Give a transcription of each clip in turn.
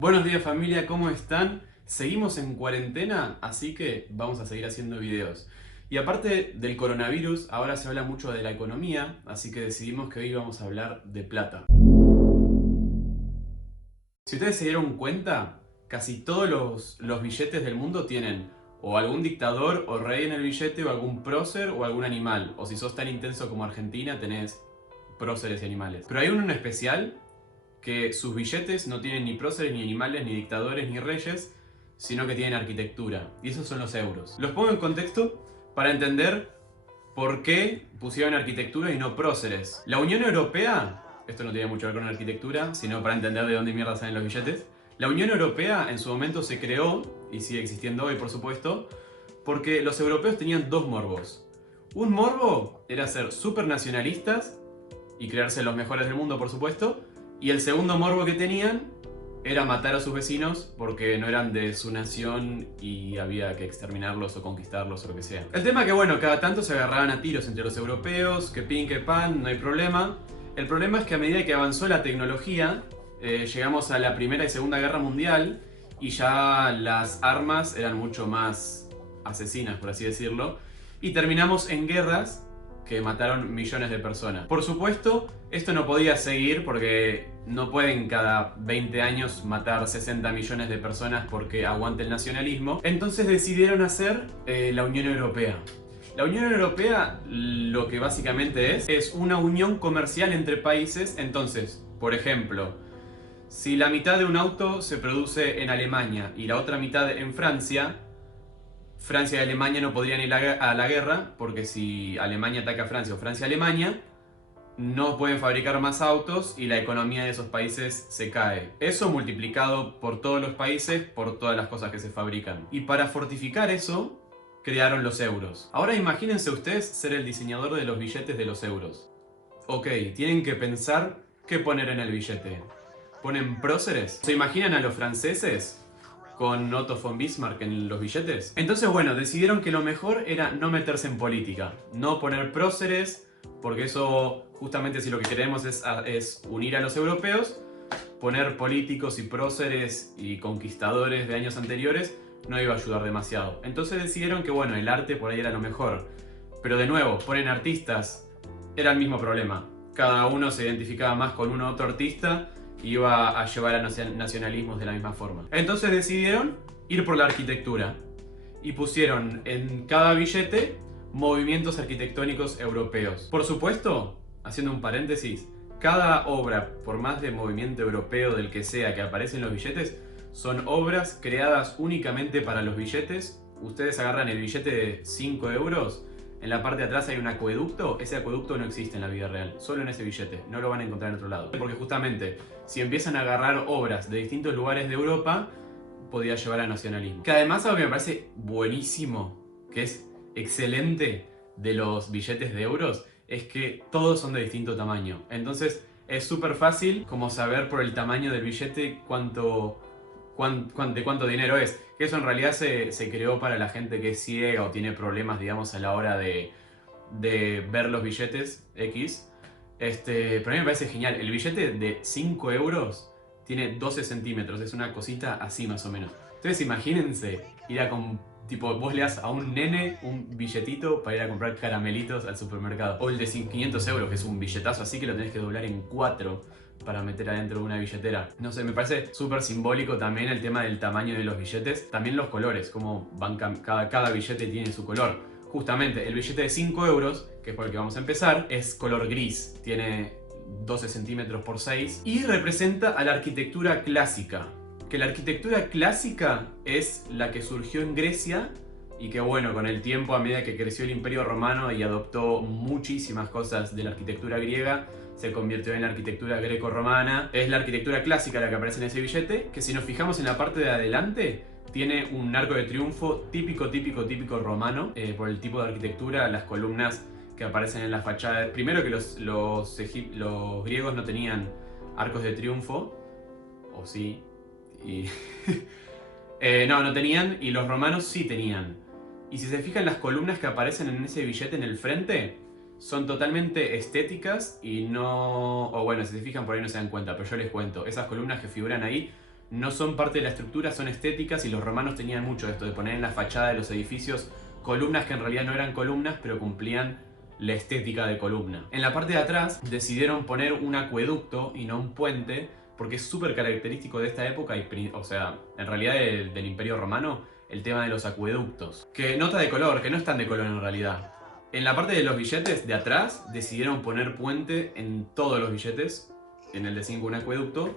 Buenos días familia, ¿cómo están? Seguimos en cuarentena, así que vamos a seguir haciendo videos. Y aparte del coronavirus, ahora se habla mucho de la economía, así que decidimos que hoy vamos a hablar de plata. Si ustedes se dieron cuenta, casi todos los billetes del mundo tienen o algún dictador o rey en el billete, o algún prócer o algún animal. O si sos tan intenso como Argentina, tenés próceres y animales. Pero hay uno en especial que sus billetes no tienen ni próceres, ni animales, ni dictadores, ni reyes, sino que tienen arquitectura. Y esos son los euros. Los pongo en contexto para entender por qué pusieron arquitectura y no próceres. La Unión Europea, esto no tiene mucho que ver con arquitectura, sino para entender de dónde mierda salen los billetes. La Unión Europea en su momento se creó, y sigue existiendo hoy por supuesto, porque los europeos tenían dos morbos. Un morbo era ser súper nacionalistas y crearse los mejores del mundo, por supuesto. Y el segundo morbo que tenían era matar a sus vecinos porque no eran de su nación y había que exterminarlos o conquistarlos o lo que sea. El tema que bueno, cada tanto se agarraban a tiros entre los europeos, que pin, que pan, no hay problema. El problema es que a medida que avanzó la tecnología, llegamos a la Primera y Segunda Guerra Mundial y ya las armas eran mucho más asesinas, por así decirlo, y terminamos en guerras que mataron millones de personas. Por supuesto, esto no podía seguir porque no pueden cada 20 años matar 60 millones de personas porque aguante el nacionalismo. Entonces decidieron hacer la Unión Europea. La Unión Europea lo que básicamente es una unión comercial entre países. Entonces, por ejemplo, si la mitad de un auto se produce en Alemania y la otra mitad en Francia, Francia y Alemania no podrían ir a la guerra, porque si Alemania ataca a Francia o Francia a Alemania, no pueden fabricar más autos y la economía de esos países se cae. Eso multiplicado por todos los países, por todas las cosas que se fabrican. Y para fortificar eso, crearon los euros. Ahora imagínense ustedes ser el diseñador de los billetes de los euros. Ok, tienen que pensar qué poner en el billete. ¿Ponen próceres? ¿Se imaginan a los franceses con Otto von Bismarck en los billetes? Entonces, bueno, decidieron que lo mejor era no meterse en política, no poner próceres, porque eso, justamente si lo que queremos es unir a los europeos, poner políticos y próceres y conquistadores de años anteriores no iba a ayudar demasiado. Entonces decidieron que, bueno, el arte por ahí era lo mejor. Pero de nuevo, ponen artistas, era el mismo problema. Cada uno se identificaba más con uno u otro artista, iba a llevar a nacionalismos de la misma forma. Entonces decidieron ir por la arquitectura y pusieron en cada billete movimientos arquitectónicos europeos. Por supuesto, haciendo un paréntesis, cada obra, por más de movimiento europeo del que sea que aparece en los billetes, son obras creadas únicamente para los billetes. Ustedes agarran el billete de 5 euros, en la parte de atrás hay un acueducto. Ese acueducto no existe en la vida real, solo en ese billete, no lo van a encontrar en otro lado. Porque justamente, si empiezan a agarrar obras de distintos lugares de Europa, podía llevar a nacionalismo. Que además algo que me parece buenísimo, que es excelente de los billetes de euros, es que todos son de distinto tamaño. Entonces es súper fácil como saber por el tamaño del billete de cuánto dinero es. Que eso en realidad se creó para la gente que es ciega o tiene problemas, digamos, a la hora de ver los billetes X. Pero a mí me parece genial. El billete de 5 euros tiene 12 centímetros. Es una cosita así más o menos. Entonces imagínense ir a tipo, vos le das a un nene un billetito para ir a comprar caramelitos al supermercado. O el de 500 euros, que es un billetazo así que lo tenés que doblar en 4 para meter adentro de una billetera. No sé, me parece súper simbólico también el tema del tamaño de los billetes. También los colores, como cada billete tiene su color. Justamente, el billete de 5 euros, que es por el que vamos a empezar, es color gris. Tiene 12 centímetros por 6 y representa a la arquitectura clásica. Que la arquitectura clásica es la que surgió en Grecia y que bueno, con el tiempo, a medida que creció el Imperio Romano y adoptó muchísimas cosas de la arquitectura griega, se convirtió en la arquitectura greco-romana. Es la arquitectura clásica la que aparece en ese billete, que si nos fijamos en la parte de adelante, tiene un arco de triunfo típico romano, por el tipo de arquitectura, las columnas que aparecen en la fachada. Primero que los griegos no tenían arcos de triunfo, o sí, y no tenían, y los romanos sí tenían. Y si se fijan, las columnas que aparecen en ese billete en el frente son totalmente estéticas y no... O bueno, si se fijan por ahí no se dan cuenta, pero yo les cuento. Esas columnas que figuran ahí no son parte de la estructura, son estéticas, y los romanos tenían mucho esto de poner en la fachada de los edificios columnas que en realidad no eran columnas, pero cumplían la estética de columna. En la parte de atrás decidieron poner un acueducto y no un puente, porque es súper característico de esta época, o sea, en realidad del Imperio Romano, el tema de los acueductos. Que nota de color, que no están de color en realidad. En la parte de los billetes de atrás decidieron poner puente en todos los billetes, en el de 5 un acueducto,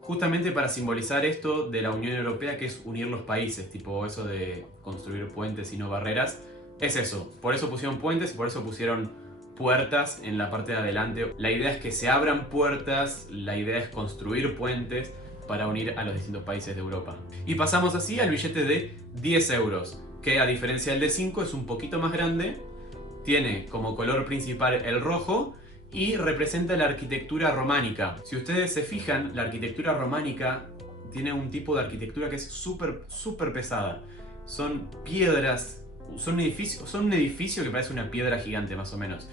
justamente para simbolizar esto de la Unión Europea, que es unir los países, tipo eso de construir puentes y no barreras. Es eso, por eso pusieron puentes y por eso pusieron puertas en la parte de adelante. La idea es que se abran puertas, la idea es construir puentes para unir a los distintos países de Europa. Y pasamos así al billete de 10 euros, que a diferencia del de 5 es un poquito más grande, tiene como color principal el rojo y representa la arquitectura románica. Si ustedes se fijan, la arquitectura románica tiene un tipo de arquitectura que es súper pesada. Son piedras, son un edificio que parece una piedra gigante más o menos.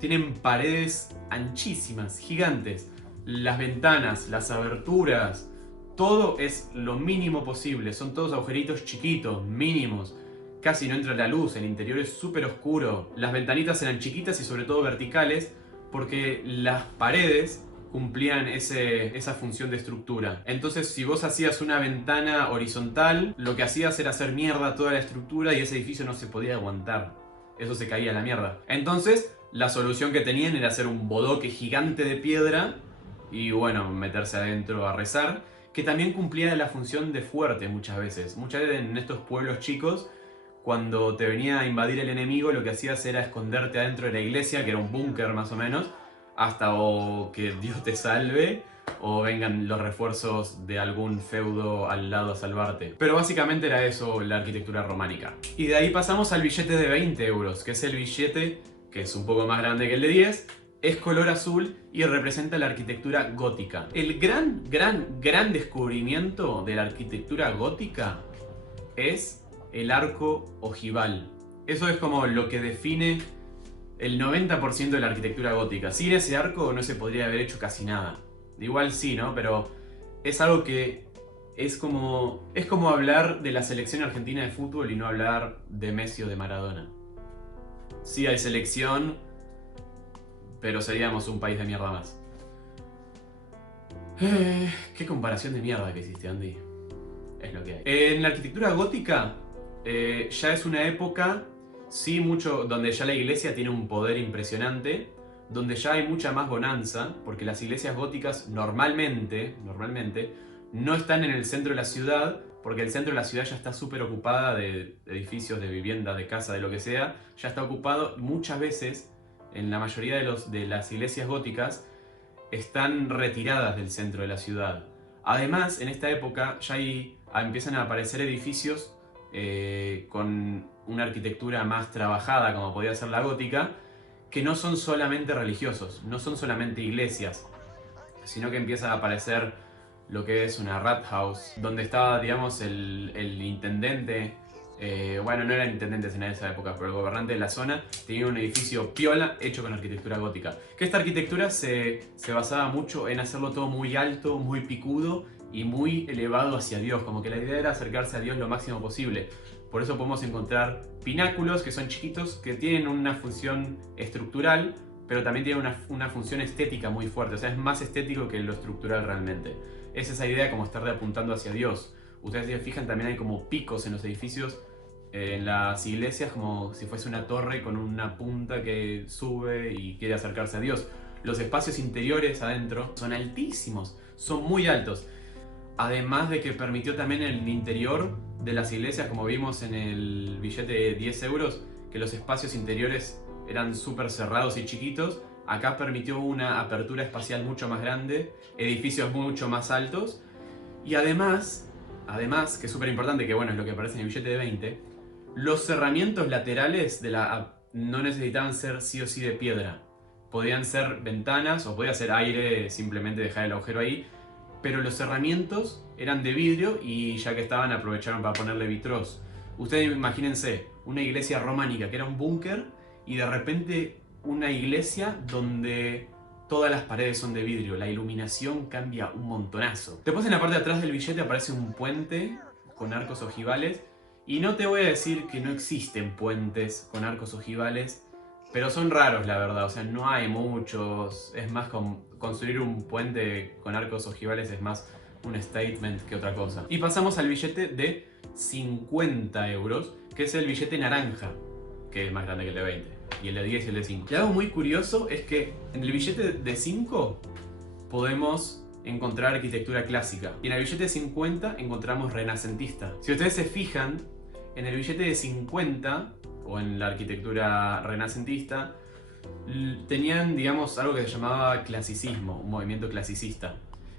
Tienen paredes anchísimas, gigantes. Las ventanas, las aberturas, todo es lo mínimo posible. Son todos agujeritos chiquitos, mínimos. Casi no entra la luz, el interior es súper oscuro. Las ventanitas eran chiquitas y sobre todo verticales, porque las paredes cumplían esa función de estructura. Entonces, si vos hacías una ventana horizontal, lo que hacías era hacer mierda toda la estructura y ese edificio no se podía aguantar. Eso se caía a la mierda. Entonces, la solución que tenían era hacer un bodoque gigante de piedra y, bueno, meterse adentro a rezar, que también cumplía la función de fuerte muchas veces. Muchas veces en estos pueblos chicos, cuando te venía a invadir el enemigo, lo que hacías era esconderte adentro de la iglesia, que era un búnker más o menos, hasta o que Dios te salve o vengan los refuerzos de algún feudo al lado a salvarte. Pero básicamente era eso la arquitectura románica. Y de ahí pasamos al billete de 20 euros, que es el billete que es un poco más grande que el de 10, es color azul y representa la arquitectura gótica. El gran descubrimiento de la arquitectura gótica es el arco ojival. Eso es como lo que define el 90% de la arquitectura gótica. Sin ese arco no se podría haber hecho casi nada. Igual sí, ¿no? Pero es algo que es como hablar de la selección argentina de fútbol y no hablar de Messi o de Maradona. Sí hay selección, pero seríamos un país de mierda más. Qué comparación de mierda que hiciste, Andy. Es lo que hay. En la arquitectura gótica ya es una época, sí, mucho, donde ya la iglesia tiene un poder impresionante, donde ya hay mucha más bonanza, porque las iglesias góticas normalmente no están en el centro de la ciudad, porque el centro de la ciudad ya está súper ocupada de edificios, de vivienda, de casa, de lo que sea, ya está ocupado. Muchas veces, en la mayoría de las iglesias góticas, están retiradas del centro de la ciudad. Además, en esta época ya empiezan a aparecer edificios con una arquitectura más trabajada, como podía ser la gótica, que no son solamente religiosos, no son solamente iglesias, sino que empieza a aparecer lo que es una Rathaus, donde estaba, digamos, el intendente, bueno, no eran intendentes en esa época, pero el gobernante de la zona tenía un edificio piola hecho con arquitectura gótica. Que esta arquitectura se basaba mucho en hacerlo todo muy alto, muy picudo y muy elevado hacia Dios, como que la idea era acercarse a Dios lo máximo posible. Por eso podemos encontrar pináculos que son chiquitos, que tienen una función estructural, pero también tienen una función estética muy fuerte. O sea, es más estético que lo estructural realmente. Es esa idea como estar apuntando hacia Dios. Ustedes si se fijan, también hay como picos en los edificios, en las iglesias, como si fuese una torre con una punta que sube y quiere acercarse a Dios. Los espacios interiores adentro son altísimos, son muy altos. Además de que permitió también en el interior de las iglesias, como vimos en el billete de 10 euros, que los espacios interiores eran súper cerrados y chiquitos. Acá permitió una apertura espacial mucho más grande, edificios mucho más altos. Y además, que es súper importante, que bueno, es lo que aparece en el billete de 20, los cerramientos laterales no necesitaban ser sí o sí de piedra. Podían ser ventanas o podía ser aire, simplemente dejar el agujero ahí. Pero los cerramientos eran de vidrio y ya que estaban aprovecharon para ponerle vitros. Ustedes imagínense una iglesia románica que era un búnker y de repente una iglesia donde todas las paredes son de vidrio, la iluminación cambia un montonazo. Después en la parte de atrás del billete aparece un puente con arcos ojivales, y no te voy a decir que no existen puentes con arcos ojivales, pero son raros la verdad, o sea, no hay muchos. Es más, construir un puente con arcos ojivales es más un statement que otra cosa. Y pasamos al billete de 50 euros, que es el billete naranja, que es más grande que el de 20, y el de 10 y el de 5. Y algo muy curioso es que en el billete de 5 podemos encontrar arquitectura clásica, y en el billete de 50 encontramos renacentista. Si ustedes se fijan, en el billete de 50, o en la arquitectura renacentista, tenían, digamos, algo que se llamaba clasicismo, un movimiento clasicista.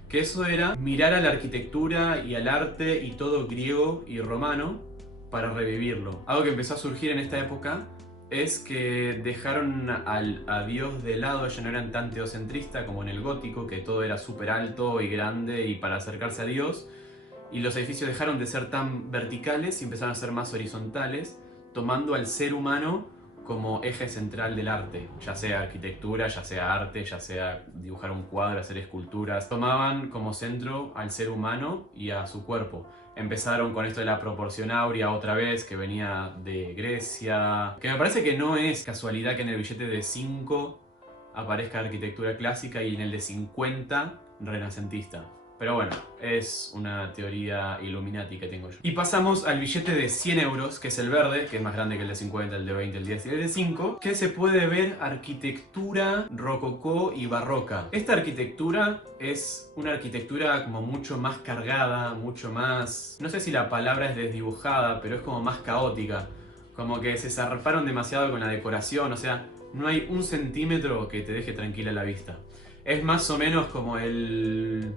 Que eso era mirar a la arquitectura y al arte y todo griego y romano para revivirlo. Algo que empezó a surgir en esta época es que dejaron a Dios de lado. Ya no eran tan teocentristas como en el gótico, que todo era súper alto y grande y para acercarse a Dios. Y los edificios dejaron de ser tan verticales y empezaron a ser más horizontales, tomando al ser humano como eje central del arte, ya sea arquitectura, ya sea arte, ya sea dibujar un cuadro, hacer esculturas. Tomaban como centro al ser humano y a su cuerpo. Empezaron con esto de la proporción áurea otra vez, que venía de Grecia, que me parece que no es casualidad que en el billete de 5 aparezca arquitectura clásica y en el de 50 renacentista. Pero bueno, es una teoría Illuminati que tengo yo. Y pasamos al billete de 100 euros, que es el verde, que es más grande que el de 50, el de 20, el de 10 y el de 5, que se puede ver arquitectura rococó y barroca. Esta arquitectura es una arquitectura como mucho más cargada, mucho más... no sé si la palabra es desdibujada, pero es como más caótica. Como que se zarparon demasiado con la decoración, o sea, no hay un centímetro que te deje tranquila la vista. Es más o menos como el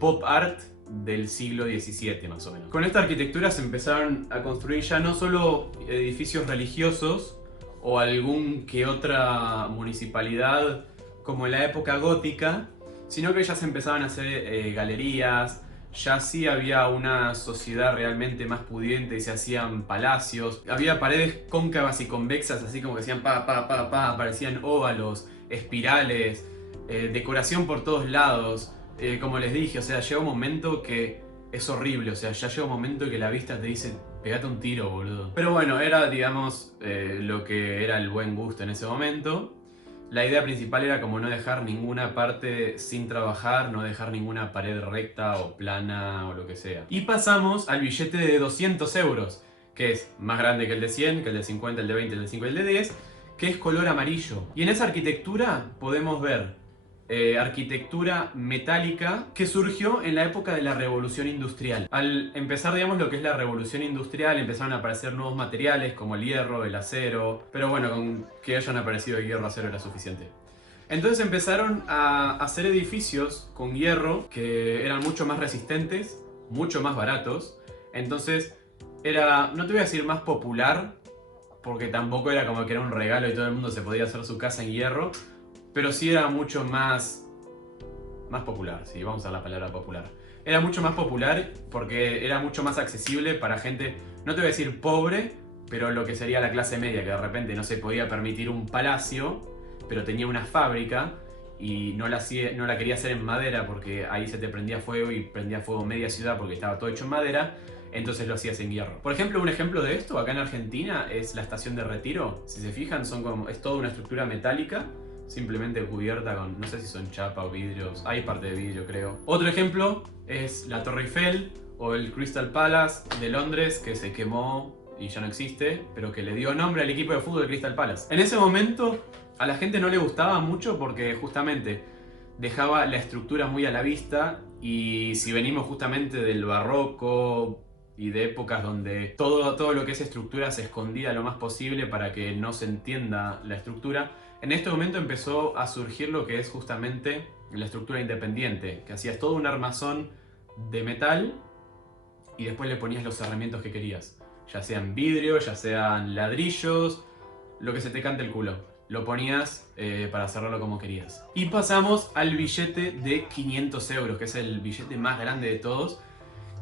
pop art del siglo XVII, más o menos. Con esta arquitectura se empezaron a construir ya no solo edificios religiosos o algún que otra municipalidad como en la época gótica, sino que ya se empezaban a hacer galerías, ya sí había una sociedad realmente más pudiente y se hacían palacios. Había paredes cóncavas y convexas, así como que hacían aparecían óvalos, espirales, decoración por todos lados. Como les dije, o sea, llega un momento que es horrible, o sea, ya llega un momento que la vista te dice, pegate un tiro, boludo. Pero bueno, era, digamos, lo que era el buen gusto en ese momento. La idea principal era como no dejar ninguna parte sin trabajar, no dejar ninguna pared recta o plana o lo que sea. Y pasamos al billete de 200 euros, que es más grande que el de 100, que el de 50, el de 20, el de 5 y el de 10, que es color amarillo. Y en esa arquitectura podemos ver arquitectura metálica que surgió en la época de la Revolución Industrial. Al empezar, digamos, lo que es la Revolución Industrial, empezaron a aparecer nuevos materiales como el hierro, el acero, pero bueno, con que hayan aparecido el hierro, acero era suficiente. Entonces empezaron a hacer edificios con hierro que eran mucho más resistentes, mucho más baratos. Entonces era, no te voy a decir más popular, porque tampoco era como que era un regalo y todo el mundo se podía hacer su casa en hierro, pero sí era mucho más popular, sí, vamos a usar la palabra popular. Era mucho más popular porque era mucho más accesible para gente, no te voy a decir pobre, pero lo que sería la clase media, que de repente no se podía permitir un palacio, pero tenía una fábrica y no la quería hacer en madera porque ahí se te prendía fuego y prendía fuego media ciudad porque estaba todo hecho en madera, entonces lo hacías en hierro. Por ejemplo, un ejemplo de esto acá en Argentina es la estación de Retiro. Si se fijan, es toda una estructura metálica, simplemente cubierta con, no sé si son chapa o vidrios, hay parte de vidrio creo. Otro ejemplo es la Torre Eiffel o el Crystal Palace de Londres, que se quemó y ya no existe, pero que le dio nombre al equipo de fútbol de Crystal Palace. En ese momento a la gente no le gustaba mucho porque justamente dejaba la estructura muy a la vista, y si venimos justamente del barroco y de épocas donde todo lo que es estructura se escondía lo más posible para que no se entienda la estructura, en este momento empezó a surgir lo que es justamente la estructura independiente, que hacías todo un armazón de metal y después le ponías los herramientas que querías, ya sean vidrio, ya sean ladrillos, lo que se te cante el culo. Lo ponías para cerrarlo como querías. Y pasamos al billete de 500 euros, que es el billete más grande de todos,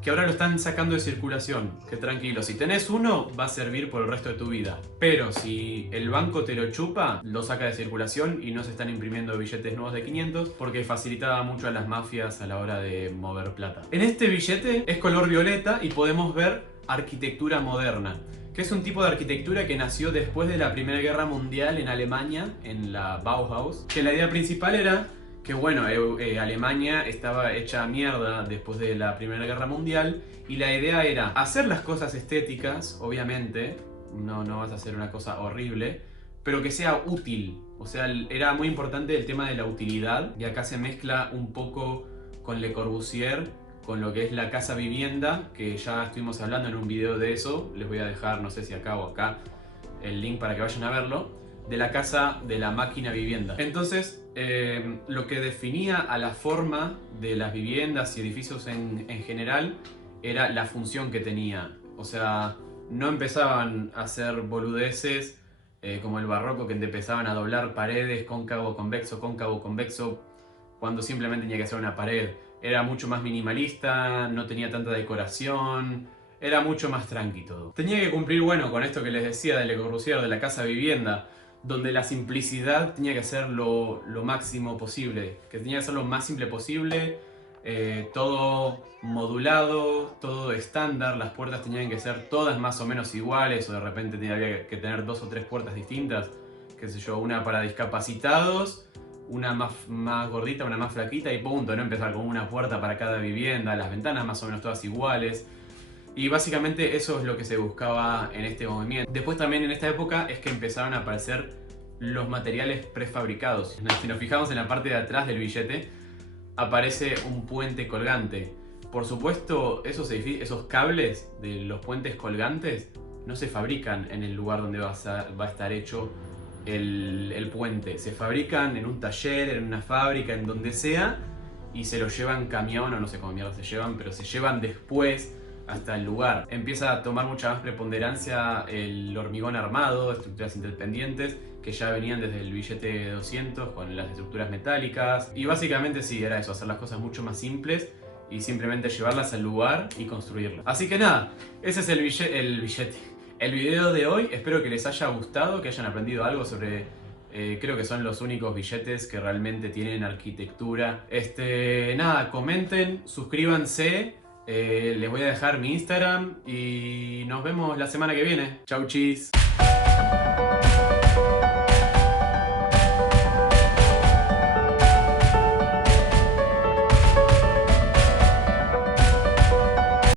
que ahora lo están sacando de circulación. Que tranquilo, si tenés uno va a servir por el resto de tu vida. Pero si el banco te lo chupa, lo saca de circulación y no se están imprimiendo billetes nuevos de 500 porque facilitaba mucho a las mafias a la hora de mover plata. En este billete es color violeta y podemos ver arquitectura moderna, que es un tipo de arquitectura que nació después de la Primera Guerra Mundial en Alemania, en la Bauhaus, que la idea principal era que bueno, Alemania estaba hecha mierda después de la Primera Guerra Mundial y la idea era hacer las cosas estéticas, obviamente, no vas a hacer una cosa horrible, pero que sea útil. O sea, era muy importante el tema de la utilidad y acá se mezcla un poco con Le Corbusier, con lo que es la casa vivienda, que ya estuvimos hablando en un video de eso. Les voy a dejar, no sé si acá o acá, el link para que vayan a verlo, de la casa de la máquina vivienda. Entonces, lo que definía a la forma de las viviendas y edificios en general era la función que tenía. O sea, no empezaban a hacer boludeces como el barroco, que empezaban a doblar paredes cóncavo, convexo, cuando simplemente tenía que hacer una pared. Era mucho más minimalista, no tenía tanta decoración, era mucho más tranqui todo. Tenía que cumplir, bueno, con esto que les decía de Le Corbusier, de la casa vivienda, donde la simplicidad tenía que ser lo máximo posible, que tenía que ser lo más simple posible, todo modulado, todo estándar, las puertas tenían que ser todas más o menos iguales, o de repente había que tener 2 o 3 puertas distintas, qué sé yo, una para discapacitados, una más gordita, una más flaquita y punto, no empezar con una puerta para cada vivienda, las ventanas más o menos todas iguales. Y básicamente eso es lo que se buscaba en este movimiento. Después también en esta época es que empezaron a aparecer los materiales prefabricados. Si nos fijamos en la parte de atrás del billete, aparece un puente colgante. Por supuesto, esos cables de los puentes colgantes no se fabrican en el lugar donde va a estar hecho el puente. Se fabrican en un taller, en una fábrica, en donde sea, y se lo llevan camión, o no sé cómo mierda se llevan, pero se llevan después hasta el lugar. Empieza a tomar mucha más preponderancia el hormigón armado, estructuras independientes, que ya venían desde el billete de 200 con las estructuras metálicas. Y básicamente sí, era eso, hacer las cosas mucho más simples y simplemente llevarlas al lugar y construirlas. Así que nada, ese es el video de hoy. Espero que les haya gustado, que hayan aprendido algo sobre... creo que son los únicos billetes que realmente tienen arquitectura. Nada, comenten, suscríbanse. Les voy a dejar mi Instagram y nos vemos la semana que viene. Chau chis.